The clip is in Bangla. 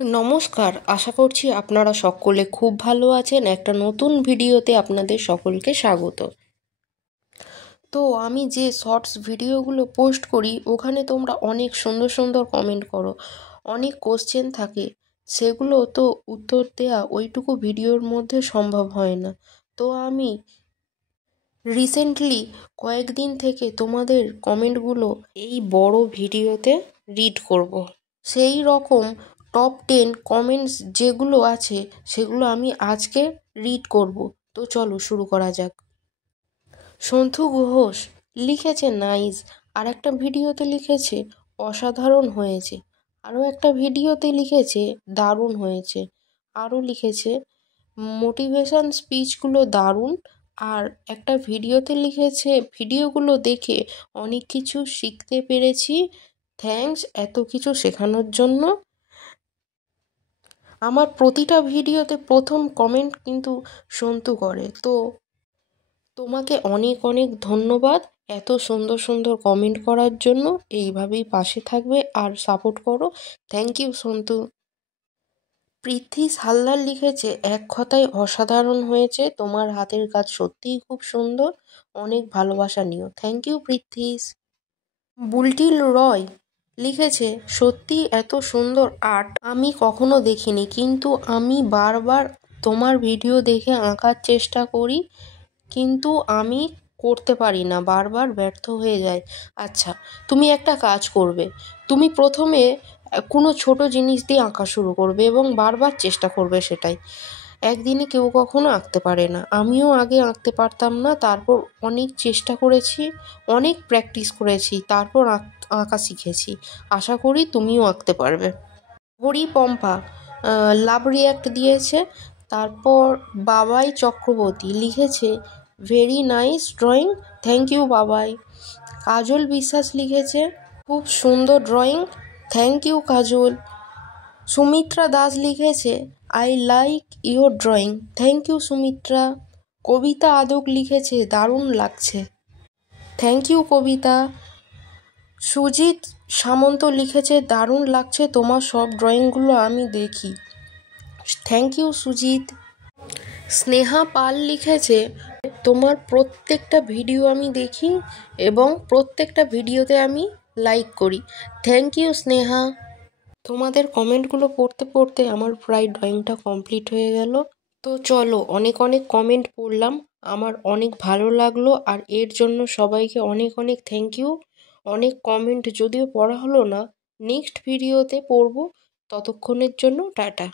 নমস্কার, আশা করছি আপনারা সকলে খুব ভালো আছেন। একটা নতুন ভিডিওতে আপনাদের সকলকে স্বাগত। তো আমি যে শর্টস ভিডিওগুলো পোস্ট করি ওখানে তোমরা অনেক সুন্দর সুন্দর কমেন্ট করো, অনেক কোশ্চেন থাকে, সেগুলো তো উত্তর দেওয়া ওইটুকু ভিডিওর মধ্যে সম্ভব হয় না। তো আমি রিসেন্টলি কয়েকদিন থেকে তোমাদের কমেন্টগুলো এই বড় ভিডিওতে রিড করব। সেই রকম টপ 10 কমেন্টস যেগুলো আছে সেগুলো আমি আজকে রিড করব। তো চলো শুরু করা যাক। সন্তু ঘোষ লিখেছে নাইস, আর একটা ভিডিওতে লিখেছে অসাধারণ হয়েছে, আরও একটা ভিডিওতে লিখেছে দারুণ হয়েছে, আরও লিখেছে মোটিভেশন স্পিচগুলো দারুণ, আর একটা ভিডিওতে লিখেছে ভিডিওগুলো দেখে অনেক কিছু শিখতে পেরেছি, থ্যাঙ্কস এত কিছু শেখানোর জন্য। আমার প্রতিটা ভিডিওতে প্রথম কমেন্ট কিন্তু সন্তু করে। তো তোমাকে অনেক অনেক ধন্যবাদ এত সুন্দর সুন্দর কমেন্ট করার জন্য। এইভাবেই পাশে থাকবে আর সাপোর্ট করো। Thank you Santu. পৃথ্বী হালদার লিখেছে এক কথায় অসাধারণ হয়েছে, তোমার হাতের কাজ সত্যিই খুব সুন্দর, অনেক ভালোবাসা নিও। Thank you পৃথ্বীস। বুলটিল রয় লিখেছে সত্যি এত সুন্দর আর্ট আমি কখনো দেখিনি, কিন্তু আমি বারবার তোমার ভিডিও দেখে আঁকার চেষ্টা করি, কিন্তু আমি করতে পারি না, বারবার ব্যর্থ হয়ে যায়। আচ্ছা, তুমি একটা কাজ করবে, তুমি প্রথমে কোনো ছোট জিনিস দিয়ে আঁকা শুরু করবে এবং বারবার চেষ্টা করবে সেটাই। একদিনে কেউ কখনো আঁকতে পারে না, আমিও আগে আঁকতে পারতাম না, তারপর অনেক চেষ্টা করেছি, অনেক প্র্যাকটিস করেছি, তারপর আঁকা শিখেছি। আশা করি তুমিও আঁকতে পারবে। হরি পম্পা লাভ রিয়াক্ট দিয়েছে। তারপর বাবাই চক্রবর্তী লিখেছে very nice drawing, thank you Babai. Kajal Biswas লিখেছে খুব সুন্দর drawing, thank you Kajal. Sumitra Das লিখেছে I like your drawing, thank you Sumitra. Kabita Adak লিখেছে দারুণ লাগছে, থ্যাংক ইউ কবিতা। সুজিত সামন্ত লিখেছে দারুণ লাগছে তোমার সব ড্রয়িংগুলো আমি দেখি, থ্যাংক ইউ সুজিত। স্নেহা পাল লিখেছে তোমার প্রত্যেকটা ভিডিও আমি দেখি এবং প্রত্যেকটা ভিডিওতে আমি লাইক করি, থ্যাংক ইউ স্নেহা। তোমাদের কমেন্টগুলো পড়তে পড়তে আমার প্রায় ড্রয়িংটা কমপ্লিট হয়ে গেল। তো চলো, অনেক অনেক কমেন্ট পড়লাম, আমার অনেক ভালো লাগলো, আর এর জন্য সবাইকে অনেক অনেক থ্যাংক ইউ। অনেক কমেন্ট যদিও পড়া হলো না, নেক্সট ভিডিওতে পড়ব। ততক্ষণের জন্য টাটা।